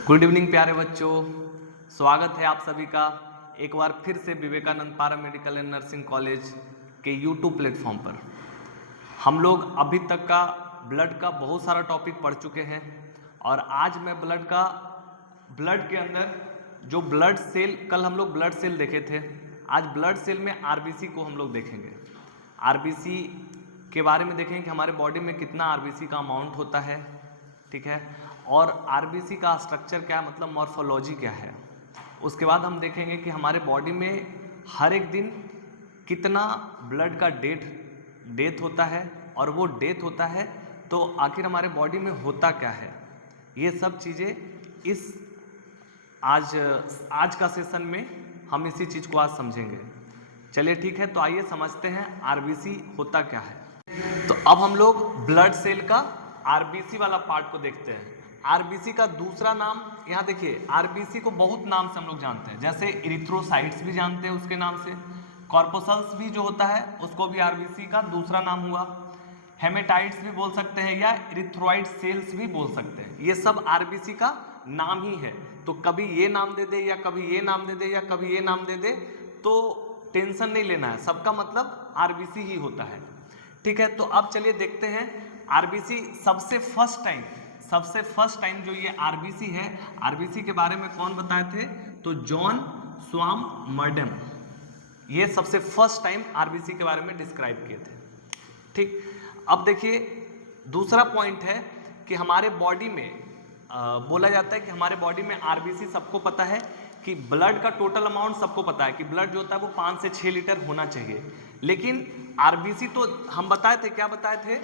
Good evening प्यारे बच्चों, स्वागत है आप सभी का एक बार फिर से Vivekananda para medical and nursing college के यूट्यूब प्लेटफॉर्म पर। हम लोग अभी तक का ब्लड का बहुत सारा टॉपिक पढ़ चुके हैं और आज मैं ब्लड के अंदर जो ब्लड सेल, कल हम लोग ब्लड सेल देखे थे, आज ब्लड सेल में आरबीसी को हम लोग देखेंगे। आरबीसी के बारे में देखेंगे कि हमारे बॉडी में कितना आरबीसी का अमाउंट होता है, ठीक है, और आरबीसी का स्ट्रक्चर क्या है, मतलब मॉर्फोलॉजी क्या है। उसके बाद हम देखेंगे कि हमारे बॉडी में हर एक दिन कितना ब्लड का डेथ होता है और वो डेथ होता है तो आखिर हमारे बॉडी में होता क्या है। ये सब चीज़ें इस आज का सेशन में हम इसी चीज़ को आज समझेंगे। चलिए ठीक है, तो आइए समझते हैं आरबीसी होता क्या है। तो अब हम लोग ब्लड सेल का आरबीसी वाला पार्ट को देखते हैं। आरबीसी का दूसरा नाम यहाँ देखिए, आरबीसी को बहुत नाम से हम लोग जानते हैं, जैसे इरिथ्रोसाइट्स भी जानते हैं उसके नाम से, कॉर्पोसल्स भी जो होता है उसको भी आरबीसी का दूसरा नाम हुआ, हेमेटाइट्स भी बोल सकते हैं या इरिथ्रोइड सेल्स भी बोल सकते हैं। ये सब आरबीसी का नाम ही है। तो कभी ये नाम दे दे या कभी ये नाम दे दे या कभी ये नाम दे दे तो टेंशन नहीं लेना है, सबका मतलब आरबीसी ही होता है, ठीक है। तो अब चलिए देखते हैं आरबीसी। सबसे फर्स्ट टाइम जो ये आरबीसी है, आरबीसी के बारे में कौन बताए थे, तो जॉन स्वाम मर्डम, ये सबसे फर्स्ट टाइम आरबीसी के बारे में डिस्क्राइब किए थे, ठीक। अब देखिए दूसरा पॉइंट है कि हमारे बॉडी में बोला जाता है कि हमारे बॉडी में आरबीसी, सबको पता है कि ब्लड का टोटल अमाउंट सबको पता है कि ब्लड जो होता है वो 5 से 6 लीटर होना चाहिए, लेकिन आरबीसी तो हम बताए थे, क्या बताए थे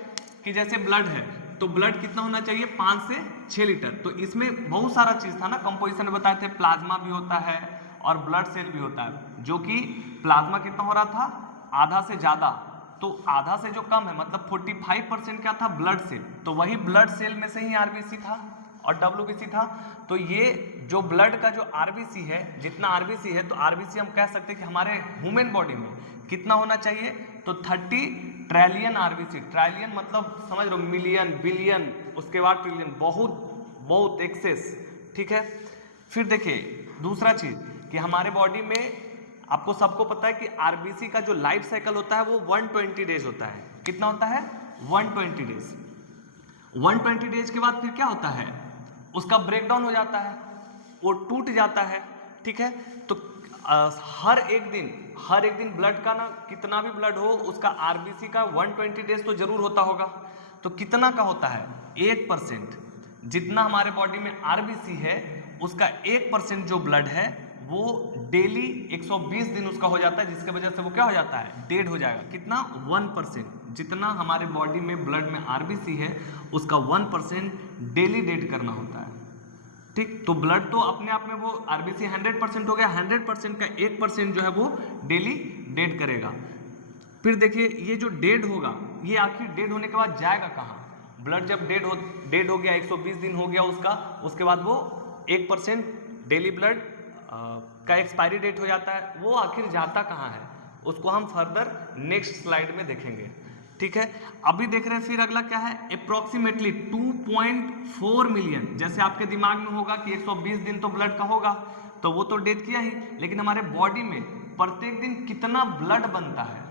कि जैसे ब्लड है तो ब्लड कितना होना चाहिए, 5 से 6 लीटर। तो इसमें बहुत सारा चीज था ना, कंपोजिशन में बताए थे, प्लाज्मा भी होता है और ब्लड सेल भी होता है, जो कि प्लाज्मा कितना हो रहा था, आधा से ज्यादा, तो आधा से जो कम है मतलब 45% क्या था, ब्लड सेल, तो वही ब्लड सेल में से ही आरबीसी था और डब्ल्यूबीसी था। तो ये जो ब्लड का जो आरबीसी है, जितना आरबीसी है, तो आरबीसी हम कह सकते हैं कि हमारे ह्यूमन बॉडी में कितना होना चाहिए, तो 30 ट्रिलियन आरबीसी। ट्रिलियन मतलब समझ लो मिलियन, बिलियन, उसके बाद ट्रिलियन, बहुत एक्सेस, ठीक है। फिर देखिए दूसरा चीज कि हमारे बॉडी में आपको सबको पता है कि आरबीसी का जो लाइफ साइकिल होता है वो 120 डेज होता है। कितना होता है, 120 डेज। 120 डेज के बाद फिर क्या होता है, उसका ब्रेकडाउन हो जाता है, वो टूट जाता है, ठीक है। तो हर एक दिन ब्लड का ना, कितना भी ब्लड हो, उसका आरबीसी का 120 डेज तो जरूर होता होगा। तो कितना का होता है, 1%। जितना हमारे बॉडी में आरबीसी है उसका 1% जो ब्लड है वो डेली 120 दिन उसका हो जाता है, जिसके वजह से वो क्या हो जाता है, डेड हो जाएगा। कितना, 1%। जितना हमारे बॉडी में ब्लड में आरबीसी है उसका 1% डेली डेड करना होता है, ठीक। तो ब्लड तो अपने आप में वो आरबीसी 100% हो गया, 100% का 1% जो है वो डेली डेड करेगा। फिर देखिए ये जो डेड होगा, ये आखिर डेड होने के बाद जाएगा कहाँ, ब्लड जब डेड हो गया, 120 दिन हो गया उसका, उसके बाद वो 1% डेली ब्लड का एक्सपायरी डेट हो जाता है, वो आखिर जाता कहाँ है, उसको हम फर्दर नेक्स्ट स्लाइड में देखेंगे, ठीक है। अभी देख रहे हैं फिर अगला क्या है, अप्रोक्सीमेटली 2.4 मिलियन। जैसे आपके दिमाग में होगा कि 120 दिन तो ब्लड का होगा, तो वो तो डेथ किया ही, लेकिन हमारे बॉडी में प्रत्येक दिन कितना ब्लड बनता है,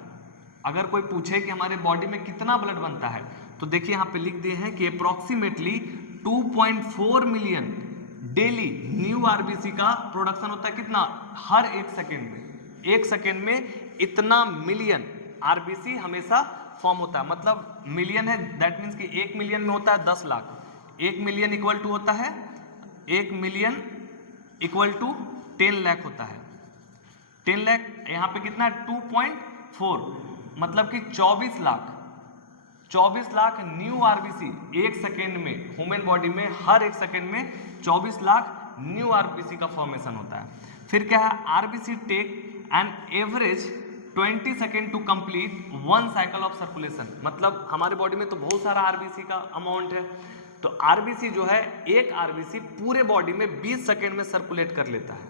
अगर कोई पूछे कि हमारे बॉडी में कितना ब्लड बनता है, तो देखिए यहाँ पे लिख दिए हैं कि approximately 2.4 million daily new RBC का प्रोडक्शन होता है। कितना, हर 1 सेकेंड में, 1 सेकेंड में इतना मिलियन आरबीसी हमेशा फॉर्म होता है। मतलब मिलियन है, दैट मीन्स कि 1 मिलियन में होता है 10 लाख। 1 मिलियन इक्वल टू होता है, 1 मिलियन इक्वल टू 10 लाख होता है। 10 लाख यहाँ पे कितना है, 2.4 मतलब कि 24 लाख न्यू आरबीसी 1 सेकेंड में, ह्यूमन बॉडी में हर 1 सेकेंड में 24 लाख न्यू आरबीसी का फॉर्मेशन होता है। फिर क्या है, RBC take an average 20 second to complete 1 cycle of circulation. मतलब हमारे बॉडी में तो बहुत सारा आरबीसी का अमाउंट है, तो आरबीसी जो है, एक आरबीसी पूरे बॉडी में 20 सेकेंड में सर्कुलेट कर लेता है,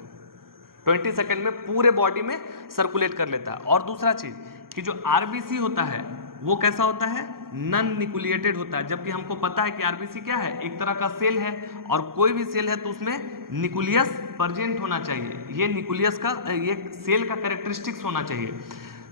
20 सेकेंड में पूरे बॉडी में सर्कुलेट कर लेता है। और दूसरा चीज कि जो आरबीसी होता है वो कैसा होता है, नन न्यूक्लिएटेड होता है, जबकि हमको पता है कि आरबीसी क्या है, एक तरह का सेल है, और कोई भी सेल है तो उसमें न्यूक्लियस प्रेजेंट होना चाहिए। ये न्यूक्लियस का, ये सेल का कैरेक्टरिस्टिक्स होना चाहिए।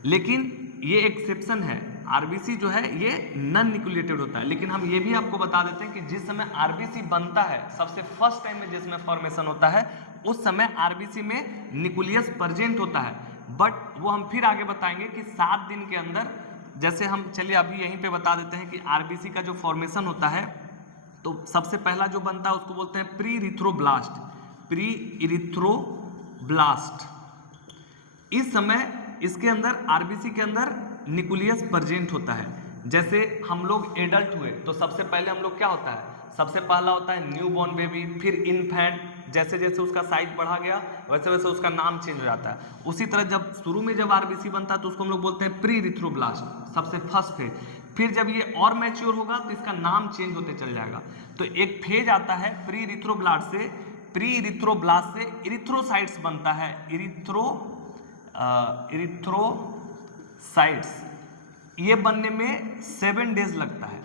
लेकिन ये एक्सेप्शन है, आरबीसी जो है ये नन न्यूक्लिएटेड होता है। लेकिन हम ये भी आपको बता देते हैं कि जिस समय आरबीसी बनता है, सबसे फर्स्ट टाइम में जिसमें फॉर्मेशन होता है, उस समय आरबीसी में न्यूक्लियस प्रेजेंट होता है। बट वो हम फिर आगे बताएंगे कि 7 दिन के अंदर, जैसे हम चलिए अभी यहीं पे बता देते हैं कि आरबीसी का जो फॉर्मेशन होता है, तो सबसे पहला जो बनता है उसको बोलते हैं प्री इरिथ्रोब्लास्ट। प्री इरिथ्रोब्लास्ट, इस समय इसके अंदर आरबीसी के अंदर न्यूक्लियस प्रेजेंट होता है। जैसे हम लोग एडल्ट हुए तो सबसे पहले हम लोग क्या होता है, सबसे पहला होता है न्यू बॉर्न बेबी, फिर इन्फेंट, जैसे जैसे उसका साइज बढ़ा गया वैसे वैसे उसका नाम चेंज हो जाता है। उसी तरह जब शुरू में जब आरबीसी बनता है तो उसको हम लोग बोलते हैं प्री इरिथ्रोब्लास्ट, सबसे फर्स्ट फेज। फिर जब ये और मैच्योर होगा तो इसका नाम चेंज होते चल जाएगा। तो एक फेज आता है प्री इरिथ्रोब्लास्ट से इरिथ्रोसाइट्स बनता है, इरिथ्रोसाइट्स। ये बनने में 7 डेज लगता है।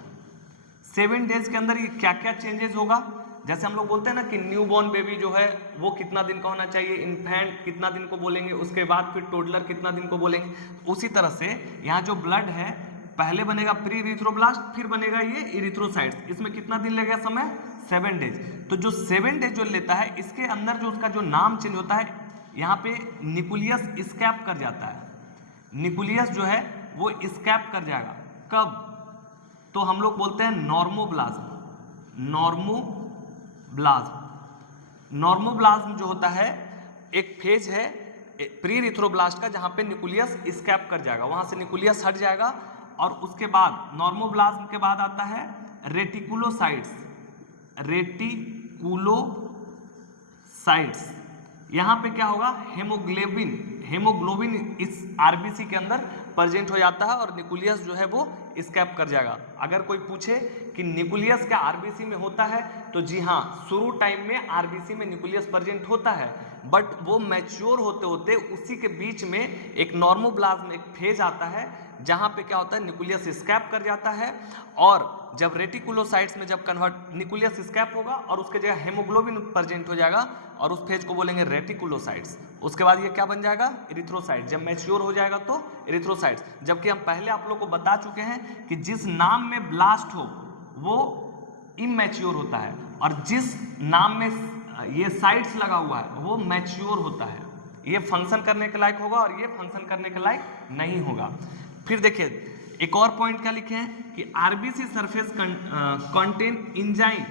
7 डेज के अंदर ये क्या क्या चेंजेस होगा, जैसे हम लोग बोलते हैं ना कि न्यू बॉर्न बेबी जो है वो कितना दिन का होना चाहिए, इन्फेंट कितना दिन को बोलेंगे, उसके बाद फिर टोडलर कितना दिन को बोलेंगे। उसी तरह से यहाँ जो ब्लड है, पहले बनेगा प्री इरिथ्रोब्लास्ट, फिर बनेगा ये इरिथ्रोसाइट्स। इसमें कितना दिन लगेगा समय, 7 डेज। तो जो 7 डेज जो लेता है, इसके अंदर जो उसका जो नाम चेंज होता है, यहाँ पे न्यूक्लियस स्कैप कर जाता है। न्यूक्लियस जो है वो स्कैप कर जाएगा, कब, तो हम लोग बोलते हैं नॉर्मोब्लाज्म। नॉर्मोब्लाज्म जो होता है एक फेज है प्री इरिथ्रोब्लास्ट का, जहां पे न्यूक्लियस स्कैप कर जाएगा, वहां से न्यूक्लियस हट जाएगा। और उसके बाद नॉर्मोब्लाज्म के बाद आता है रेटिकुलोसाइट्स। रेटिकुलोसाइट्स, यहाँ पे क्या होगा, हेमोग्लोबिन इस आरबीसी के अंदर प्रेजेंट हो जाता है और न्यूक्लियस जो है वो स्कैप कर जाएगा। अगर कोई पूछे कि न्यूक्लियस क्या आरबीसी में होता है, तो जी हाँ, शुरू टाइम में आरबीसी में न्यूक्लियस प्रेजेंट होता है, बट वो मैच्योर होते होते उसी के बीच में एक नॉर्मोब्लाज्म एक फेज आता है, जहां पे क्या होता है, न्यूक्लियस स्कैप कर जाता है। और जब रेटिकुलोसाइट्स में जब कन्वर्ट न्यूक्लियस स्कैप होगा और उसके जगह हेमोग्लोबिन प्रेजेंट हो जाएगा, और उस फेज को बोलेंगे रेटिकुलोसाइट्स। उसके बाद ये क्या बन जाएगा, इरिथ्रोसाइट। जब मैच्योर हो जाएगा तो इरिथ्रोसाइट्स। जबकि हम पहले आप लोग को बता चुके हैं कि जिस नाम में ब्लास्ट हो वो इमैच्योर होता है, और जिस नाम में ये साइट्स लगा हुआ है वो मैच्योर होता है। ये फंक्शन करने के लायक होगा और ये फंक्शन करने के लायक नहीं होगा। फिर देखिए एक और पॉइंट क्या लिखे हैं कि आरबीसी सरफेस कंटेन एंजाइम,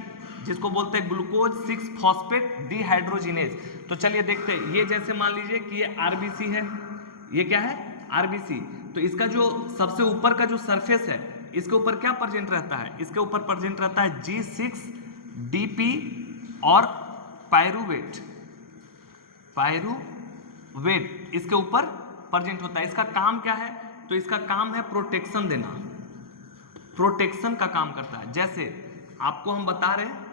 जिसको बोलते हैं ग्लूकोज 6 फॉस्फेट डिहाइड्रोजिनेज। तो चलिए देखते हैं, ये जैसे मान लीजिए कि ये आरबीसी है, ये क्या है, आरबीसी। तो इसका जो सबसे ऊपर का जो सरफेस है, इसके ऊपर क्या प्रेजेंट रहता है, इसके ऊपर प्रेजेंट रहता है G6DP और पायरुवेट इसके ऊपर प्रेजेंट होता है। इसका काम क्या है, तो इसका काम है प्रोटेक्शन देना, प्रोटेक्शन का काम करता है। जैसे आपको हम बता रहे हैं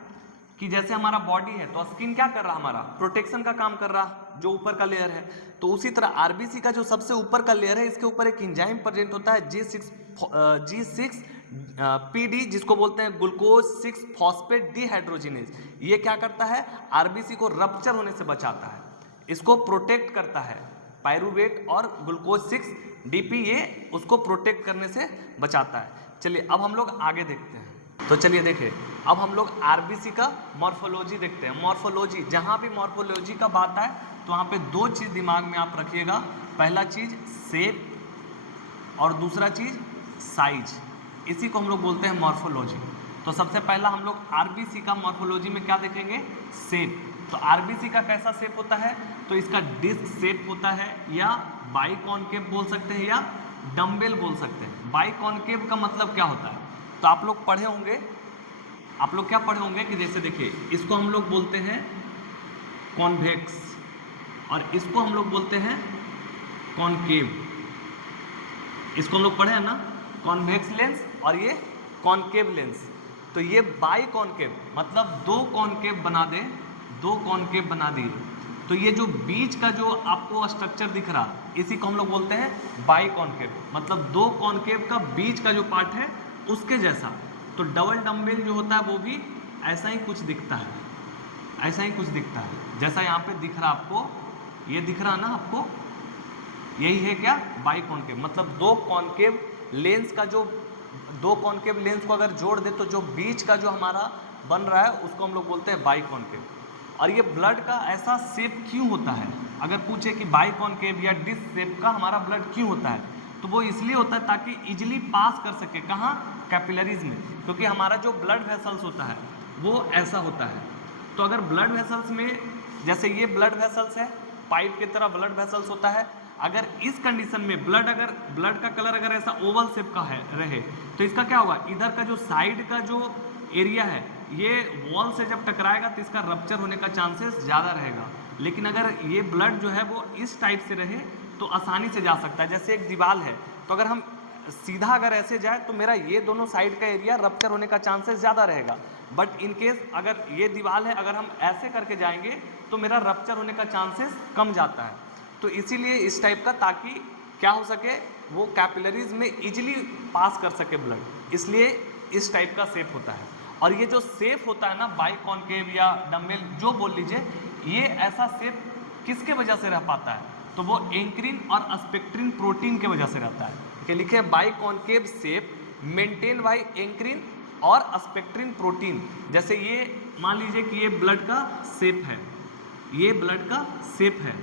कि जैसे हमारा बॉडी है तो स्किन क्या कर रहा, हमारा प्रोटेक्शन का काम कर रहा, जो ऊपर का लेयर है। तो उसी तरह आरबीसी का जो सबसे ऊपर का लेयर है, इसके ऊपर एक एंजाइम प्रेजेंट होता है G6PD, जिसको बोलते हैं ग्लूकोज 6 फॉस्फेट डिहाइड्रोजिनेज। ये क्या करता है, आरबीसी को रप्चर होने से बचाता है, इसको प्रोटेक्ट करता है। पायरुवेट और ग्लूकोज 6DP ये उसको प्रोटेक्ट करने से बचाता है। चलिए अब हम लोग आगे देखते हैं। तो चलिए देखिए, अब हम लोग आरबीसी का मॉर्फोलॉजी देखते हैं। मॉर्फोलॉजी, जहाँ भी मॉर्फोलॉजी का बात है तो वहाँ पे 2 चीज़ दिमाग में आप रखिएगा। पहला चीज़ शेप और दूसरा चीज़ साइज। इसी को हम लोग बोलते हैं मॉर्फोलॉजी। तो सबसे पहला हम लोग आरबीसी का मॉर्फोलॉजी में क्या देखेंगे, शेप। तो आरबीसी का कैसा शेप होता है, तो इसका डिस्क शेप होता है, या बाइकॉनकेव बोल सकते हैं, या डम्बेल बोल सकते हैं। बाइकॉनकेव का मतलब क्या होता है, तो आप लोग पढ़े होंगे, आप लोग क्या पढ़े होंगे कि जैसे देखिए, इसको हम लोग बोलते हैं कॉन्वेक्स और इसको हम लोग बोलते हैं कॉनकेव। इसको हम लोग पढ़े हैं ना, कॉन्वेक्स लेंस और ये कॉनकेव लेंस। तो ये बाइकॉनकेव मतलब 2 कॉनकेव बना दें, 2 कॉनकेव बना दिए, तो ये जो बीच का जो आपको स्ट्रक्चर दिख रहा, इसी को हम लोग बोलते हैं बाइकॉनकेव। मतलब 2 कॉनकेव का बीच का जो पार्ट है उसके जैसा। तो डबल डम्बेल जो होता है वो भी ऐसा ही कुछ दिखता है, ऐसा ही कुछ दिखता है जैसा यहाँ पे दिख रहा आपको, ये दिख रहा ना आपको, यही है क्या, बाइकॉन्केव। मतलब दो कॉन्केव लेंस का जो, दो कॉन्केव लेंस को अगर जोड़ दे तो जो बीच का जो हमारा बन रहा है उसको हम लोग बोलते हैं बाइकॉन्केव। और ये ब्लड का ऐसा शेप क्यों होता है, अगर पूछे कि बाइकॉन्केव या डिस्क शेप का हमारा ब्लड क्यों होता है, तो वो इसलिए होता है ताकि इजीली पास कर सके, कहाँ, कैपिलरीज में, क्योंकि हमारा जो ब्लड वेसल्स होता है वो ऐसा होता है। तो अगर ब्लड वेसल्स में, जैसे ये ब्लड वेसल्स है, पाइप की तरह ब्लड वेसल्स होता है, अगर इस कंडीशन में ब्लड का कलर अगर ऐसा ओवल शेप का है रहे, तो इसका क्या होगा, इधर का जो साइड का जो एरिया है ये वॉल से जब टकराएगा तो इसका रप्चर होने का चांसेस ज़्यादा रहेगा। लेकिन अगर ये ब्लड जो है वो इस टाइप से रहे तो आसानी से जा सकता है। जैसे एक दीवार है, तो अगर हम सीधा अगर ऐसे जाए तो मेरा ये दोनों साइड का एरिया रप्चर होने का चांसेस ज़्यादा रहेगा। बट इन केस अगर ये दीवार है, अगर हम ऐसे करके जाएंगे तो मेरा रप्चर होने का चांसेस कम जाता है। तो इसीलिए इस टाइप का, ताकि क्या हो सके, वो कैपिलरीज में इजीली पास कर सके ब्लड, इसलिए इस टाइप का शेप होता है। और ये जो शेप होता है ना, बाइकॉन्केव या डम्बेल जो बोल लीजिए, ये ऐसा शेप किसके वजह से रह पाता है, तो वो एंक्रीन और स्पेक्ट्रिन प्रोटीन के वजह से रहता है। कि लिखे बाइकॉन्केव शेप मेंटेन बाय एंक्रीन और स्पेक्ट्रिन प्रोटीन। जैसे ये मान लीजिए कि ये ब्लड का शेप है, ये ब्लड का शेप है,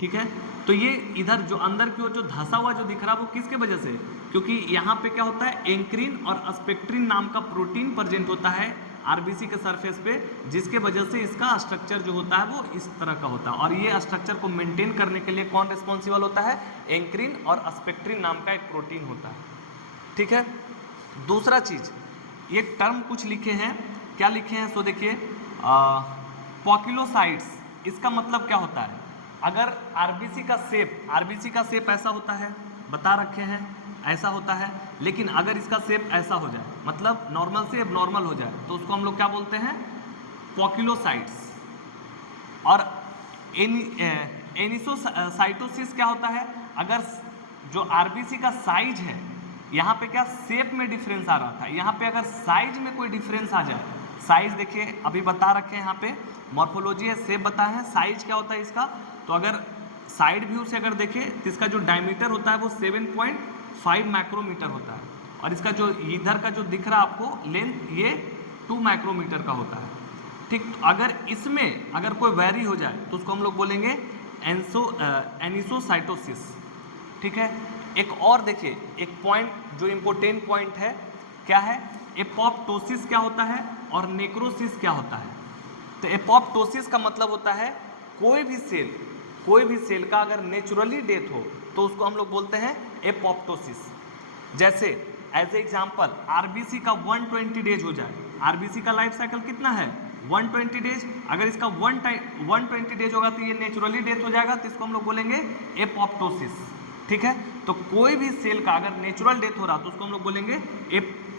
ठीक है। तो ये इधर जो अंदर की ओर जो धंसा हुआ जो दिख रहा है वो किसके वजह से, क्योंकि यहाँ पे क्या होता है, एंक्रीन और स्पेक्ट्रिन नाम का प्रोटीन प्रेजेंट होता है आरबीसी के सरफेस पे, जिसके वजह से इसका स्ट्रक्चर जो होता है वो इस तरह का होता है। और ये स्ट्रक्चर को मेंटेन करने के लिए कौन रिस्पॉन्सिबल होता है, एंक्रीन और स्पेक्ट्रिन नाम का एक प्रोटीन होता है, ठीक है। दूसरा चीज, ये टर्म कुछ लिखे हैं, क्या लिखे हैं, सो देखिए, पॉक्यूलोसाइट्स, इसका मतलब क्या होता है, अगर आरबीसी का शेप ऐसा होता है, बता रखे हैं ऐसा होता है, लेकिन अगर इसका शेप ऐसा हो जाए, मतलब नॉर्मल से एबनॉर्मल हो जाए, तो उसको हम लोग क्या बोलते हैं, पॉक्यूलोसाइट्स। और एनिसोसाइटोसिस क्या होता है, अगर जो आरबीसी का साइज है, यहाँ पे क्या शेप में डिफरेंस आ रहा था, यहाँ पे अगर साइज में कोई डिफरेंस आ जाए, साइज देखिए अभी बता रखे हैं यहाँ पे, मॉर्फोलॉजी है, शेप बताए हैं, साइज क्या होता है इसका, तो अगर साइड व्यू से अगर देखें तो इसका जो डायमीटर होता है वो 7.5 माइक्रोमीटर होता है, और इसका जो इधर का जो दिख रहा है आपको लेंथ, ये 2 माइक्रोमीटर का होता है, ठीक। तो अगर इसमें अगर कोई वेरी हो जाए तो उसको हम लोग बोलेंगे एनिसोसाइटोसिस, ठीक है। एक और देखिए, एक पॉइंट जो इम्पोर्टेंट पॉइंट है, क्या है, एपोप्टोसिस क्या होता है और नेक्रोसिस क्या होता है। तो एपोप्टोसिस का मतलब होता है कोई भी सेल का अगर नेचुरली डेथ हो तो उसको हम लोग बोलते हैं एपोप्टोसिस। जैसे एज ए एग्जांपल, आरबीसी का 120 डेज हो जाए, आरबीसी का लाइफ साइकिल कितना है, 120 डेज, अगर इसका 120 डेज होगा तो ये नेचुरली डेथ हो जाएगा, तो इसको हम लोग बोलेंगे एपोप्टोसिस, ठीक है। तो कोई भी सेल का अगर नेचुरल डेथ हो रहा तो उसको हम लोग बोलेंगे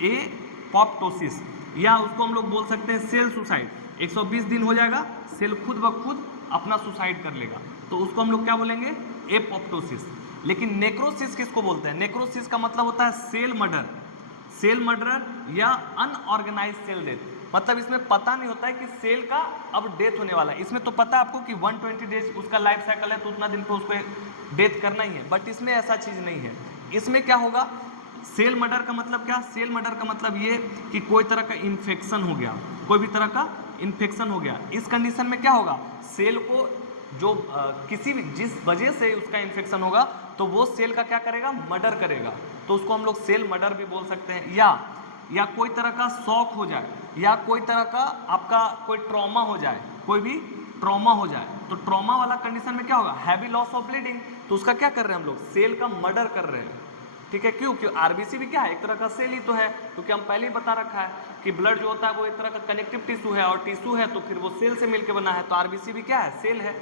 एपोप्टोसिस, या उसको हम लोग बोल सकते हैं सेल सुसाइड। 120 दिन हो जाएगा, सेल खुद ब खुद अपना सुसाइड कर लेगा, तो उसको हम लोग क्या बोलेंगे, एपोप्टोसिस। लेकिन नेक्रोसिस किसको बोलते हैं, नेक्रोसिस का मतलब होता है सेल मर्डर या अनऑर्गेनाइज सेल डेथ। मतलब इसमें पता नहीं होता है कि सेल का अब डेथ होने वाला है, इसमें तो पता है आपको कि 120 डेज उसका लाइफ साइकिल है, तो उतना दिन पे उसको डेथ करना ही है, बट इसमें ऐसा चीज नहीं है। इसमें क्या होगा, सेल मर्डर का मतलब क्या, सेल मर्डर का मतलब ये कि कोई तरह का इन्फेक्शन हो गया, कोई भी तरह का इन्फेक्शन हो गया, इस कंडीशन में क्या होगा, सेल को जो किसी भी जिस वजह से उसका इन्फेक्शन होगा तो वो सेल का क्या करेगा, मर्डर करेगा, तो उसको हम लोग सेल मर्डर भी बोल सकते हैं। या कोई तरह का शॉक हो जाए, या कोई तरह का आपका कोई ट्रॉमा हो जाए, कोई भी ट्रॉमा हो जाए, तो ट्रॉमा वाला कंडीशन में क्या होगा, हैवी लॉस ऑफ ब्लीडिंग, तो उसका क्या कर रहे हैं हम लोग, सेल का मर्डर कर रहे हैं, ठीक है। क्यों, आरबीसी भी क्या है, एक तरह का सेल ही तो है, क्योंकि हम पहले ही बता रखा है कि ब्लड जो होता है वो एक तरह का कनेक्टिव टिश्यू है, और टिश्यू है तो फिर वो सेल से मिलकर बना है, तो आरबीसी भी क्या है, सेल है।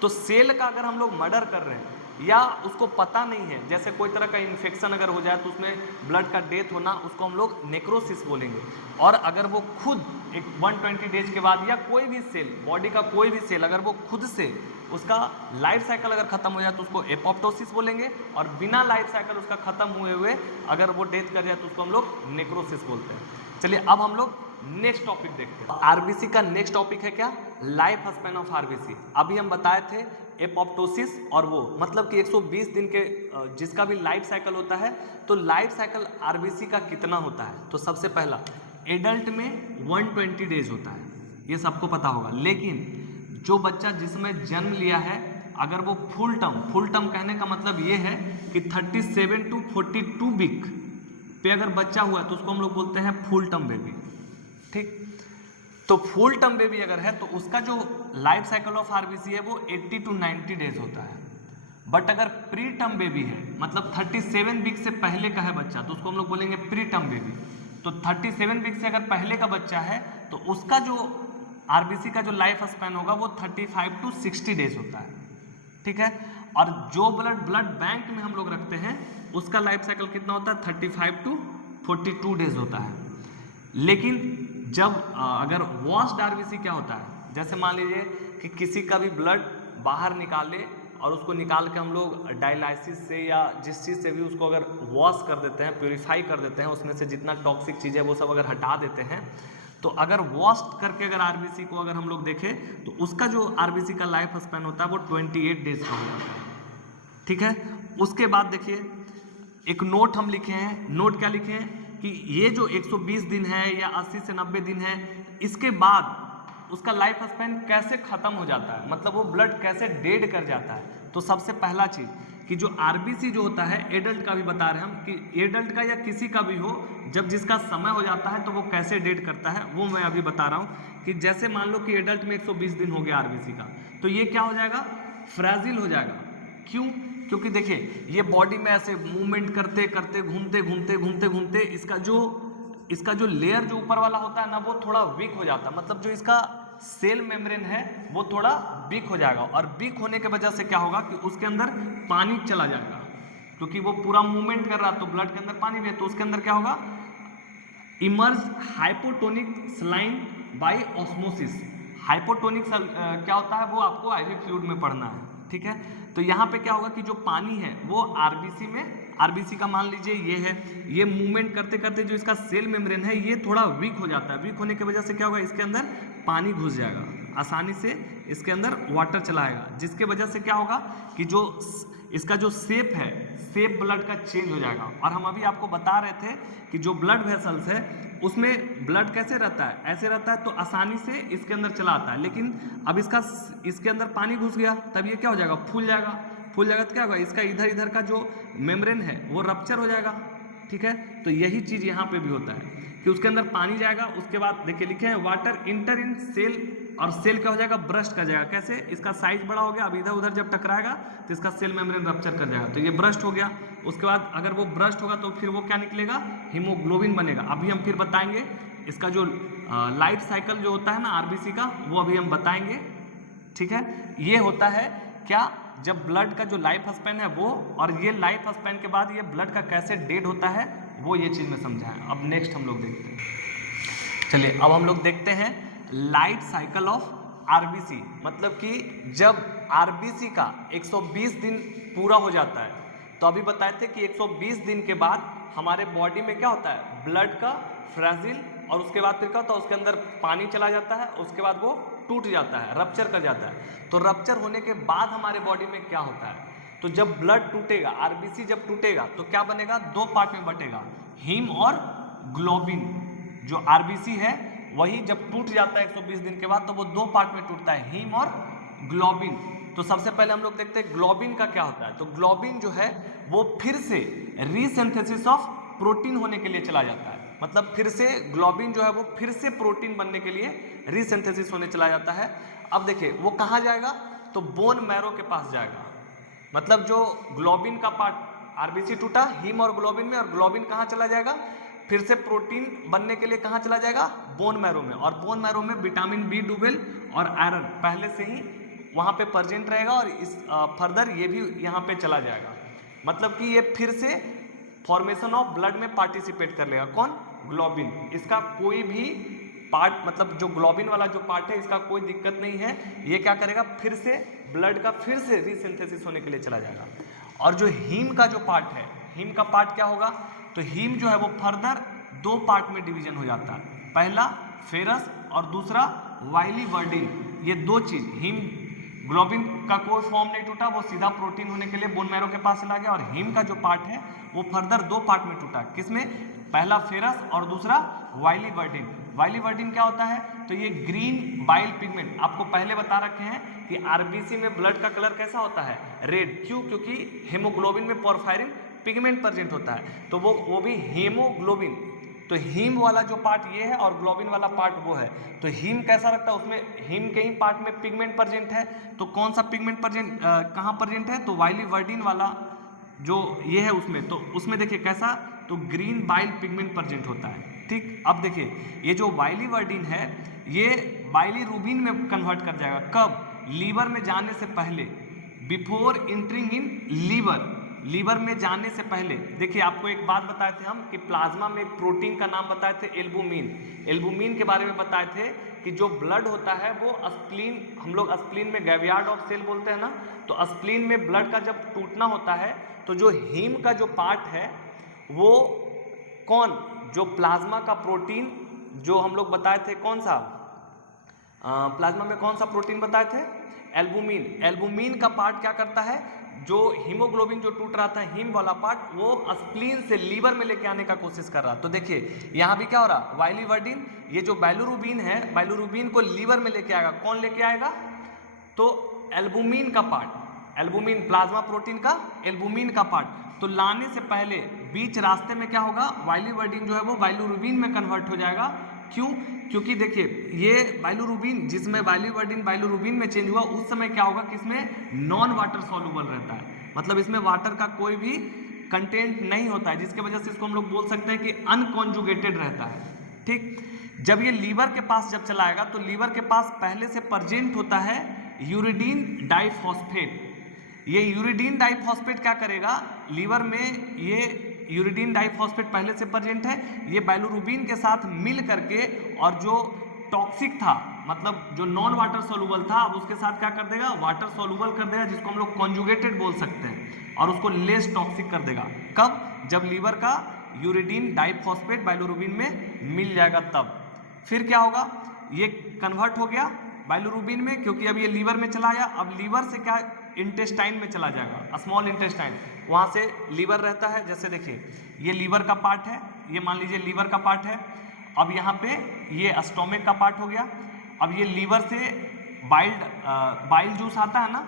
तो सेल का अगर हम लोग मर्डर कर रहे हैं या उसको पता नहीं है, जैसे कोई तरह का इन्फेक्शन अगर हो जाए तो उसमें ब्लड का डेथ होना, उसको हम लोग नेक्रोसिस बोलेंगे। और अगर वो खुद एक 120 डेज के बाद या कोई भी सेल, बॉडी का कोई भी सेल अगर वो खुद से उसका लाइफ साइकिल अगर खत्म हो जाए तो उसको एपोप्टोसिस बोलेंगे, और बिना लाइफ साइकिल उसका खत्म हुए हुए अगर वो डेथ कर जाए तो उसको हम लोग नेक्रोसिस बोलते हैं। चलिए अब हम लोग नेक्स्ट टॉपिक देखते हैं। आरबीसी का नेक्स्ट टॉपिक है क्या? Life span of RBC. अभी हम बताए थे एपोप्टोसिस, और वो मतलब कि 120 दिन के जिसका भी लाइफ साइकिल होता है, तो लाइफ साइकिल आरबीसी का कितना होता है? तो सबसे पहला एडल्ट में 120 डेज होता है, ये सबको पता होगा। लेकिन जो बच्चा जिसमें जन्म लिया है, अगर वो फुल टर्म कहने का मतलब ये है कि 37 to 42 वीक पे अगर बच्चा हुआ तो उसको हम लोग बोलते हैं फुल टर्म बेबी। ठीक, तो फुल टर्म बेबी अगर है तो उसका जो लाइफ साइकिल ऑफ आरबीसी है वो 80 to 90 डेज होता है। बट अगर प्री टर्म बेबी है, मतलब 37 वीक से पहले का है बच्चा, तो उसको हम लोग बोलेंगे प्री टर्म बेबी। तो 37 वीक से अगर पहले का बच्चा है तो उसका जो आरबीसी का जो लाइफ स्पैन होगा वो 35 to 60 डेज होता है। ठीक है, और जो ब्लड बैंक में हम लोग रखते हैं उसका लाइफ साइकिल कितना होता है? 35 to 42 डेज होता है। लेकिन जब अगर वॉश्ड आरबीसी क्या होता है, जैसे मान लीजिए कि किसी का भी ब्लड बाहर निकाले और उसको निकाल के हम लोग डायलिसिस से या जिस चीज़ से भी उसको अगर वॉश कर देते हैं, प्योरीफाई कर देते हैं, उसमें से जितना टॉक्सिक चीज़ है वो सब अगर हटा देते हैं, तो अगर वॉश करके अगर आरबीसी को अगर हम लोग देखें तो उसका जो आरबीसी का लाइफ स्पैन होता है वो 28 डेज का हो जाता है। ठीक है, उसके बाद देखिए एक नोट हम लिखे हैं। नोट क्या लिखे हैं कि ये जो 120 दिन है या 80 से 90 दिन है, इसके बाद उसका लाइफ स्पैन कैसे खत्म हो जाता है, मतलब वो ब्लड कैसे डेड कर जाता है। तो सबसे पहला चीज कि जो आरबीसी जो होता है, एडल्ट का भी बता रहे हैं हम कि एडल्ट का या किसी का भी हो, जब जिसका समय हो जाता है तो वो कैसे डेड करता है वो मैं अभी बता रहा हूँ। कि जैसे मान लो कि एडल्ट में 120 दिन हो गया आरबीसी का, तो ये क्या हो जाएगा? फ्रैजिल हो जाएगा। क्यों? क्योंकि देखिए ये बॉडी में ऐसे मूवमेंट करते करते घूमते इसका जो लेयर जो ऊपर वाला होता है ना, वो थोड़ा वीक हो जाता है, मतलब जो इसका सेल मेम्ब्रेन है वो थोड़ा वीक हो जाएगा। और वीक होने के वजह से क्या होगा कि उसके अंदर पानी चला जाएगा, क्योंकि वो पूरा मूवमेंट कर रहा है तो ब्लड के अंदर पानी भी है, तो उसके अंदर क्या होगा? Emerge hypotonic saline by osmosis. Hypotonic क्या होता है वो आपको आईवी फ्लूइड में पढ़ना है। ठीक है, तो यहाँ पे क्या होगा कि जो पानी है वो आरबीसी का मान लीजिए ये है, ये मूवमेंट करते करते जो इसका सेल मेम्ब्रेन है ये थोड़ा वीक हो जाता है। वीक होने की वजह से क्या होगा? इसके अंदर पानी घुस जाएगा, आसानी से इसके अंदर वाटर चलाएगा, जिसके वजह से क्या होगा कि जो इसका जो शेप है, शेप ब्लड का चेंज हो जाएगा। और हम अभी आपको बता रहे थे कि जो ब्लड वेसल्स है उसमें ब्लड कैसे रहता है? ऐसे रहता है, तो आसानी से इसके अंदर चला आता है। लेकिन अब इसके अंदर पानी घुस गया, तब ये क्या हो जाएगा? फूल जाएगा। फूल जाएगा तो क्या होगा? इसका इधर का जो मेम्ब्रेन है वो रप्चर हो जाएगा। ठीक है, तो यही चीज यहाँ पे भी होता है कि उसके अंदर पानी जाएगा। उसके बाद देखिए लिखे हैं वाटर इंटर इन सेल, और सेल क्या हो जाएगा? ब्रस्ट कर जाएगा। कैसे? इसका साइज बड़ा हो गया, अब इधर उधर जब टकराएगा तो इसका सेल मेम्ब्रेन रप्चर कर जाएगा, तो ये ब्रस्ट हो गया। उसके बाद अगर वो ब्रस्ट होगा तो फिर वो क्या निकलेगा? हीमोग्लोबिन बनेगा। अभी हम फिर बताएंगे इसका जो लाइफ साइकिल जो होता है ना आरबीसी का, वो अभी हम बताएंगे। ठीक है, ये होता है क्या? जब ब्लड का जो लाइफ स्पैन है वो, और ये लाइफ स्पैन के बाद ये ब्लड का कैसे डेड होता है वो ये चीज़ में समझाएं। अब नेक्स्ट हम लोग देखते हैं। चलिए अब हम लोग देखते हैं लाइफ साइकिल ऑफ आरबीसी, मतलब कि जब आरबीसी का 120 दिन पूरा हो जाता है, तो अभी बताए थे कि 120 दिन के बाद हमारे बॉडी में क्या होता है? ब्लड का फ्रैजिल, और उसके बाद फिर क्या होता है? उसके अंदर पानी चला जाता है, उसके बाद वो टूट जाता है, रप्चर कर जाता है। तो रप्चर होने के बाद हमारे बॉडी में क्या होता है? तो जब ब्लड टूटेगा, आरबीसी जब टूटेगा तो क्या बनेगा? दो पार्ट में बटेगा, हीम और ग्लोबिन। जो आरबीसी है वही जब टूट जाता है 120 दिन के बाद, तो वो दो पार्ट में टूटता है, हीम और ग्लोबिन। तो सबसे पहले हम लोग देखते हैं ग्लोबिन का क्या होता है। तो ग्लोबिन जो है वो फिर से रीसिंथेसिस ऑफ प्रोटीन होने के लिए चला जाता है, मतलब फिर से ग्लोबिन जो है वो फिर से प्रोटीन बनने के लिए रीसिंथेसिस होने चला जाता है। अब देखिए वो कहाँ जाएगा? तो बोन मैरो के पास जाएगा। मतलब जो ग्लोबिन का पार्ट, आरबीसी टूटा हीम और ग्लोबिन में, और ग्लोबिन कहाँ चला जाएगा? फिर से प्रोटीन बनने के लिए कहाँ चला जाएगा? बोन मैरो में। और बोन मैरो में विटामिन बी12 और आयरन पहले से ही वहाँ पे प्रेजेंट रहेगा और इस फर्दर ये भी यहाँ पे चला जाएगा, मतलब कि ये फिर से फॉर्मेशन ऑफ ब्लड में पार्टिसिपेट कर लेगा। कौन? ग्लोबिन। इसका कोई भी पार्ट, मतलब जो ग्लोबिन वाला जो पार्ट है, इसका कोई दिक्कत नहीं है। ये क्या करेगा, फिर से ब्लड का फिर से रीसिंथेसिस होने के लिए चला जाएगा। और जो हीम का जो पार्ट है, हीम का पार्ट क्या होगा, तो हीम जो है वो फर्दर दो पार्ट में डिवीजन हो जाता है। पहला फेरस और दूसरा वाइलीवर्डिन। ये दो चीज, हीम ग्लोबिन का कोई फॉर्म नहीं टूटा, वो सीधा प्रोटीन होने के लिए बोन मैरो के पास चला गया। और हीम का जो पार्ट है वो फर्दर दो पार्ट में टूटा। किसमें? पहला फेरस और दूसरा वाइलीवर्डिन। वाइलीवर्डिन क्या होता है, तो ये ग्रीन बाइल पिगमेंट, आपको पहले बता रखे हैं कि आरबीसी में ब्लड का कलर कैसा होता है, रेड। क्यों? क्योंकि हेमोग्लोबिन में पोरफायरिन पिगमेंट प्रेजेंट होता है, तो वो भी हेमोग्लोबिन। तो हीम वाला जो पार्ट ये है और ग्लोबिन वाला पार्ट वो है। तो हीम कैसा रखता है, उसमें हीम के ही पार्ट में पिगमेंट प्रेजेंट है। तो कौन सा पिगमेंट प्रेजेंट कहाँ प्रेजेंट है, तो वाइलीवर्डिन वाला जो ये है उसमें। तो उसमें देखिए कैसा, तो ग्रीन बाइल पिगमेंट प्रेजेंट होता है। ठीक, अब देखिए ये जो वाइलीवर्डिन है ये बाइलीरुबिन में कन्वर्ट कर जाएगा। कब? लीवर में जाने से पहले, before entering in liver. Liver में जाने से पहले। देखिए आपको एक बात बताए थे हम कि प्लाज्मा में एक प्रोटीन का नाम बताए थे, एल्बुमिन। एल्बुमिन के बारे में बताए थे कि जो ब्लड होता है वो स्प्लीन, हम लोग स्प्लीन में ग्रेवयार्ड ऑफ सेल बोलते हैं ना, तो स्प्लीन में ब्लड का जब टूटना होता है तो जो हीम का जो पार्ट है वो कौन, जो प्लाज्मा का प्रोटीन जो हम लोग बताए थे, कौन सा प्लाज्मा में कौन सा प्रोटीन बताए थे, एल्बुमिन। एल्बुमिन का पार्ट क्या करता है, जो हीमोग्लोबिन जो टूट रहा था हीम वाला पार्ट, वो स्प्लीन से लीवर में लेके आने का कोशिश कर रहा। तो देखिए यहाँ भी क्या हो रहा, वाइलीवर्डिन, ये जो बाइलोरुबिन है, बाइलोरुबिन को लीवर में लेके आएगा। कौन लेके आएगा, तो एल्बुमिन का पार्ट, एल्बुमिन प्लाज्मा प्रोटीन का एल्बुमिन का पार्ट। तो लाने से पहले बीच रास्ते में क्या होगा, बाइलीवर्डिन जो है वो बाइलोरुबिन में कन्वर्ट हो जाएगा। क्यों? क्योंकि देखिए ये बाइलोरुबिन, जिसमें बाइलीवर्डिन बाइलोरुबिन में चेंज हुआ, उस समय क्या होगा कि इसमें नॉन वाटर सॉल्युबल रहता है, मतलब इसमें वाटर का कोई भी कंटेंट नहीं होता है, जिसके वजह से इसको हम लोग बोल सकते हैं कि अनकॉन्जुगेटेड रहता है। ठीक, जब ये लीवर के पास जब चलाएगा तो लीवर के पास पहले से प्रेजेंट होता है यूरिडीन डाइफॉस्फेट। ये यूरिडीन डाइफॉस्फेट क्या करेगा, लीवर में ये यूरिडीन डाइफॉस्फेट पहले से प्रेजेंट है, ये बाइलोरुबिन के साथ मिल करके और जो टॉक्सिक था, मतलब जो नॉन वाटर सोलुबल था, अब उसके साथ क्या कर देगा, वाटर सोलुबल कर देगा, जिसको हम लोग कॉन्जुगेटेड बोल सकते हैं, और उसको लेस टॉक्सिक कर देगा। कब? जब लीवर का यूरिडीन डाइफॉस्फेट बाइलोरुबिन में मिल जाएगा तब। फिर क्या होगा, ये कन्वर्ट हो गया बाइलोरुबिन में, क्योंकि अब ये लीवर में चला आया। अब लीवर से क्या, इंटेस्टाइन में चला जाएगा, स्मॉल इंटेस्टाइन, वहाँ से लीवर रहता है। जैसे देखिए ये लीवर का पार्ट है, ये मान लीजिए लीवर का पार्ट है। अब यहाँ पे ये स्टोमिक का पार्ट हो गया। अब ये लीवर से बाइल जूस आता है ना,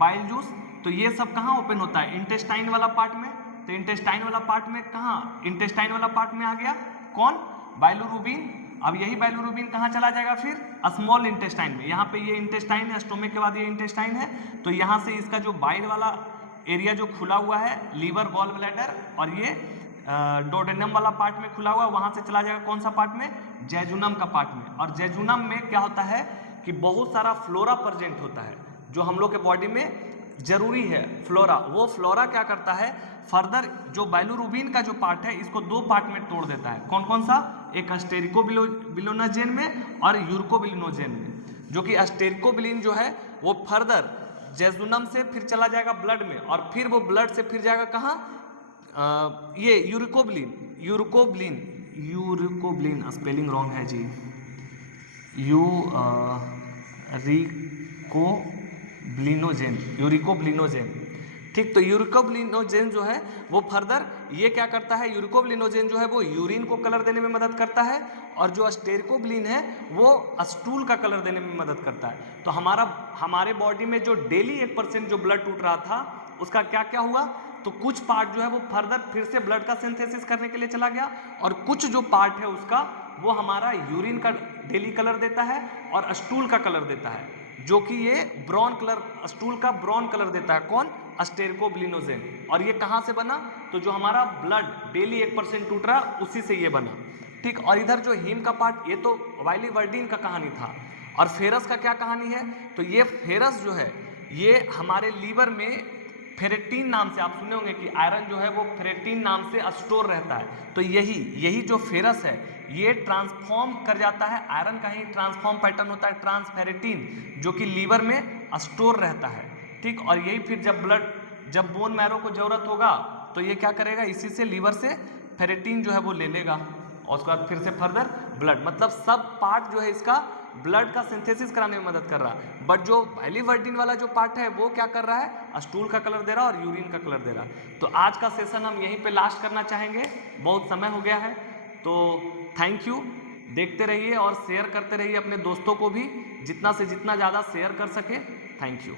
बाइल जूस, तो ये सब कहाँ ओपन होता है, इंटेस्टाइन वाला पार्ट में। तो इंटेस्टाइन वाला पार्ट में कहाँ, इंटेस्टाइन वाला पार्ट में आ गया कौन, बाइलोरुबिन। अब यही बाइलोरुबिन कहाँ चला जाएगा, फिर स्मॉल इंटेस्टाइन में। यहाँ पे ये इंटेस्टाइन है, स्टोमिक के बाद ये इंटेस्टाइन है, तो यहाँ से इसका जो बाइल वाला एरिया जो खुला हुआ है, लीवर गॉल ब्लैडर, और ये डोडेनम वाला पार्ट में खुला हुआ है, वहाँ से चला जाएगा कौन सा पार्ट में, जेजुनम का पार्ट में। और जेजुनम में क्या होता है कि बहुत सारा फ्लोरा प्रेजेंट होता है, जो हम लोग के बॉडी में जरूरी है, फ्लोरा। वो फ्लोरा क्या करता है, फर्दर जो बाइलोरुबिन का जो पार्ट है, इसको दो पार्ट में तोड़ देता है। कौन कौन सा, एक अस्टेरिकोबिलिनोजेन में और यूरिकोबिलिनोजेन में। जो कि अस्टेरिकोबिलिन जो है वो फर्दर जेजुनम से फिर चला जाएगा ब्लड में, और फिर वो ब्लड से फिर जाएगा कहाँ, ये यूरिकोबिलिन स्पेलिंग रॉन्ग है जी, यूरिकोबिलिनोजेन। ठीक, तो यूरिकोबिलिनोजेन जो है वो फर्दर ये क्या करता है, यूरिकोबिलिनोजेन जो है वो यूरिन को कलर देने में मदद करता है, और जो अस्टेरिकोबिलिन है वो स्टूल का कलर देने में मदद करता है। तो हमारे बॉडी में जो डेली 1% जो ब्लड टूट रहा था, उसका क्या क्या हुआ, तो कुछ पार्ट जो है वो फर्दर फिर से ब्लड का सिंथेसिस करने के लिए चला गया, और कुछ जो पार्ट है उसका वो हमारा यूरिन का डेली कलर देता है और स्टूल का कलर देता है, जो कि ये ब्राउन कलर, स्टूल का ब्राउन कलर देता है। कौन, अस्टेरिकोबिलिनोजेन। और ये कहाँ से बना, तो जो हमारा ब्लड डेली 1% टूट रहा उसी से ये बना। ठीक, और इधर जो हीम का पार्ट, ये तो वाइलीवर्डिन का कहानी था। और फेरस का क्या कहानी है? तो ये फेरस जो है ये हमारे लीवर में फेरेटिन नाम से, आप सुने होंगे कि आयरन जो है वो फेरेटिन नाम से स्टोर रहता है। तो यही जो फेरस है ये ट्रांसफॉर्म कर जाता है, आयरन का ही ट्रांसफॉर्म पैटर्न होता है ट्रांसफेरेटिन, जो कि लीवर में स्टोर रहता है, ठीक। और यही फिर जब बोन मैरो को जरूरत होगा तो ये क्या करेगा, इसी से लीवर से फेरेटिन जो है वो ले लेगा और उसके बाद फिर से फर्दर ब्लड, मतलब सब पार्ट जो है इसका ब्लड का सिंथेसिस कराने में मदद कर रहा है। बट जो बाइलिवर्डिन वाला जो पार्ट है वो क्या कर रहा है, स्टूल का कलर दे रहा है और यूरिन का कलर दे रहा है। तो आज का सेशन हम यहीं पे लास्ट करना चाहेंगे, बहुत समय हो गया है। तो थैंक यू, देखते रहिए और शेयर करते रहिए अपने दोस्तों को भी, जितना से जितना ज़्यादा शेयर कर सके। Thank you.